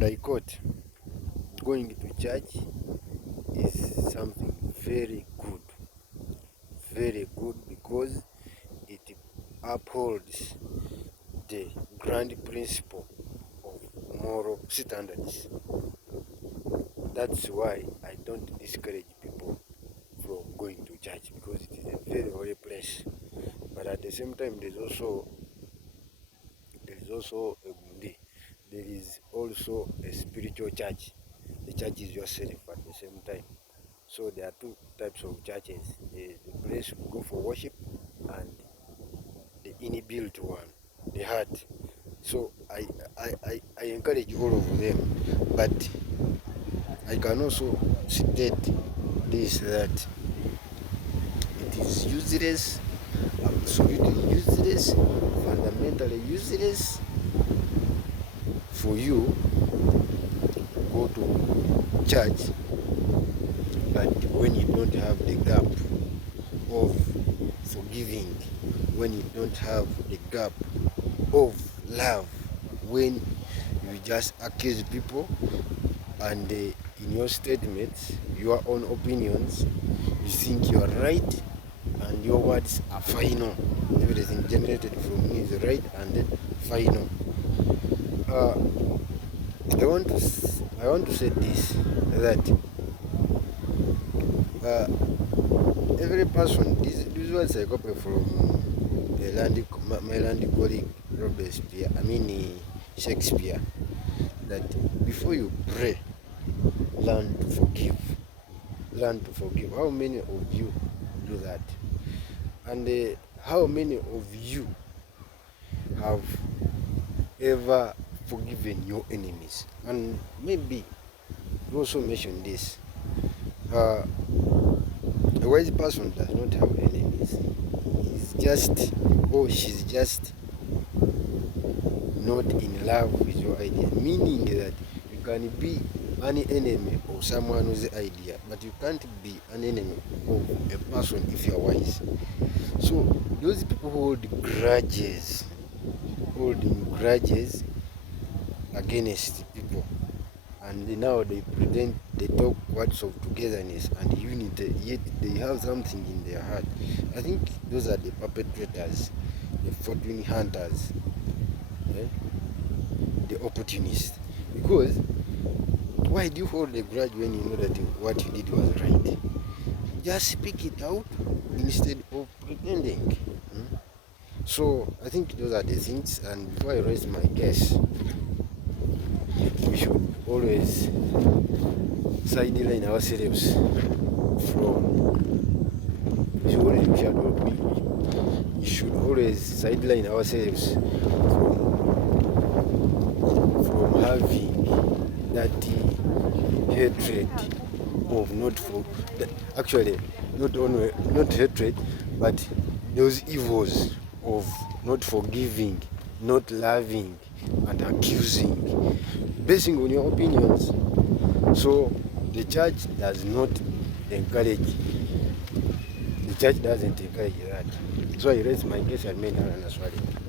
And I quote, going to church is something very good, because it upholds the grand principle of moral standards. That's why I don't discourage people from going to church, because it is a very holy place. But at the same time, there is also a spiritual church. The church is yourself at the same time. So there are two types of churches: the place we go for worship, and the inbuilt one, the heart. So I encourage all of them, but I can also state this, that it is useless, absolutely useless, fundamentally useless for you to go to church, but when you don't have the gap of forgiving, when you don't have the gap of love, when you just accuse people, and in your statements, your own opinions, you think you are right and your words are final. Everything generated from you is right and final. I want to say this, that every person, this was I copy from my land colleague Shakespeare, that before you pray, learn to forgive. Learn to forgive. How many of you do that? And how many of you have ever forgiven your enemies? And maybe you also mentioned this. A wise person does not have enemies. He's just, or she's just not in love with your idea. Meaning that you can be an enemy of someone's idea, but you can't be an enemy of a person if you are wise. So those people who hold grudges against people, and now they pretend they talk words of togetherness and unity, yet they have something in their heart. I think those are the perpetrators, the fortune hunters, the opportunists. Because why do you hold a grudge when you know that what you did was right? Just speak it out instead of pretending. So I think those are the things. And before I raise my case, we should always sideline ourselves we should always sideline ourselves from having that hatred of not hatred, but those evils of not forgiving, not loving, and accusing, basing on your opinions. So the church doesn't encourage that. So I raise my case and made Allan Nasawali'S.